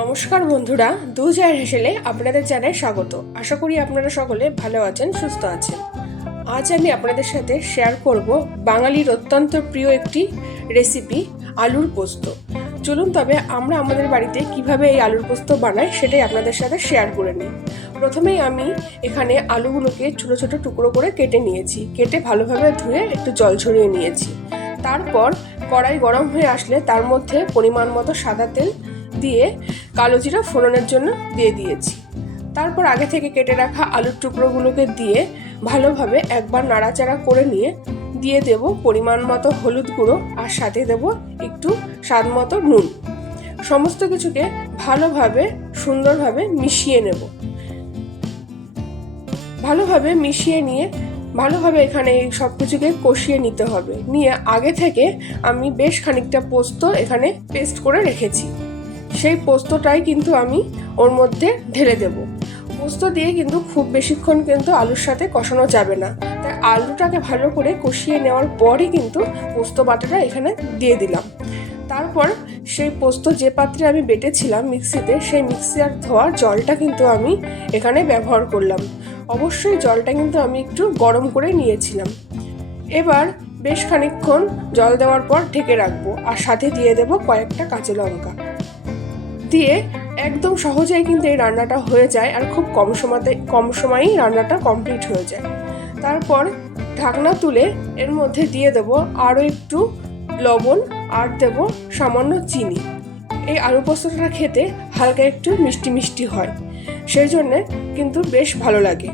নমস্কার বন্ধুরা, দু জায়ের হেসেলে আপনাদের জানাই স্বাগত। আশা করি আপনারা সকলে ভালো আছেন, সুস্থ আছেন। আজ আমি আপনাদের সাথে শেয়ার করব বাঙালির অত্যন্ত প্রিয় একটি রেসিপি, আলুর পোস্ত। চলুন তবে আমরা আমাদের বাড়িতে কিভাবে এই আলুর পোস্ত বানাই সেটাই আপনাদের সাথে শেয়ার করে নিই। প্রথমেই আমি এখানে আলুগুলোকে ছোটো ছোটো টুকরো করে কেটে নিয়েছি। কেটে ভালোভাবে ধুয়ে একটু জল ঝরিয়ে নিয়েছি। তারপর কড়াই গরম হয়ে আসলে তার মধ্যে পরিমাণ মতো সাদা তেল দিয়ে কালো জিরা ফোড়নের জন্য দিয়ে দিয়েছি। তারপর আগে থেকে কেটে রাখা আলুর টুকরোগুলোকে দিয়ে ভালোভাবে একবার নাড়াচাড়া করে নিয়ে দিয়ে দেব পরিমাণ মতো হলুদ গুঁড়ো, আর সাথে দেব একটু স্বাদ মতো নুন। সমস্ত কিছুকে ভালোভাবে সুন্দরভাবে মিশিয়ে নেব। ভালোভাবে মিশিয়ে নিয়ে ভালোভাবে এখানে এই সব কিছুকে কষিয়ে নিতে হবে। নিয়ে আগে থেকে আমি বেশ খানিকটা পোস্ত এখানে পেস্ট করে রেখেছি, সেই পোস্তটাই কিন্তু আমি ওর মধ্যে ঢেলে দেব। পোস্ত দিয়ে কিন্তু খুব বেশিক্ষণ কিন্তু আলুর সাথে কষানো যাবে না, তাই আলুটাকে ভালো করে কষিয়ে নেওয়ার পরই কিন্তু পোস্ত বাটাটা এখানে দিয়ে দিলাম। তারপর সেই পোস্ত যে পাত্রে আমি বেটেছিলাম মিক্সিতে, সেই মিক্সির ধোয়া জলটা কিন্তু আমি এখানে ব্যবহার করলাম। অবশ্যই জলটা কিন্তু আমি একটু গরম করে নিয়েছিলাম। এবার বেশ খানিকক্ষণ জল দেওয়ার পর ঢেকে রাখবো, আর সাথে দিয়ে দেবো কয়েকটা কাঁচা লঙ্কা। দিয়ে একদম সহজেই কিন্তু এই রান্নাটা হয়ে যায়, আর খুব কম সময়েই রান্নাটা কমপ্লিট হয়ে যায়। তারপর ঢাকনা তুলে এর মধ্যে দিয়ে দেব আরও একটু লবণ, আর দেব সামান্য চিনি। এই আলু পোস্তটা খেতে হালকা একটু মিষ্টি মিষ্টি হয়, সেই জন্যে কিন্তু বেশ ভালো লাগে।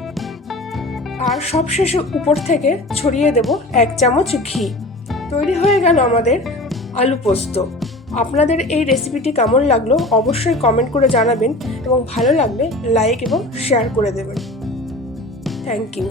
আর সবশেষে উপর থেকে ছড়িয়ে দেব 1 চামচ ঘি। তৈরি হয়ে গেল আমাদের আলু পোস্ত। আপনাদের এই রেসিপিটি কেমন লাগলো অবশ্যই কমেন্ট করে জানাবেন, এবং ভালো লাগলে লাইক এবং শেয়ার করে দেবেন। Thank you.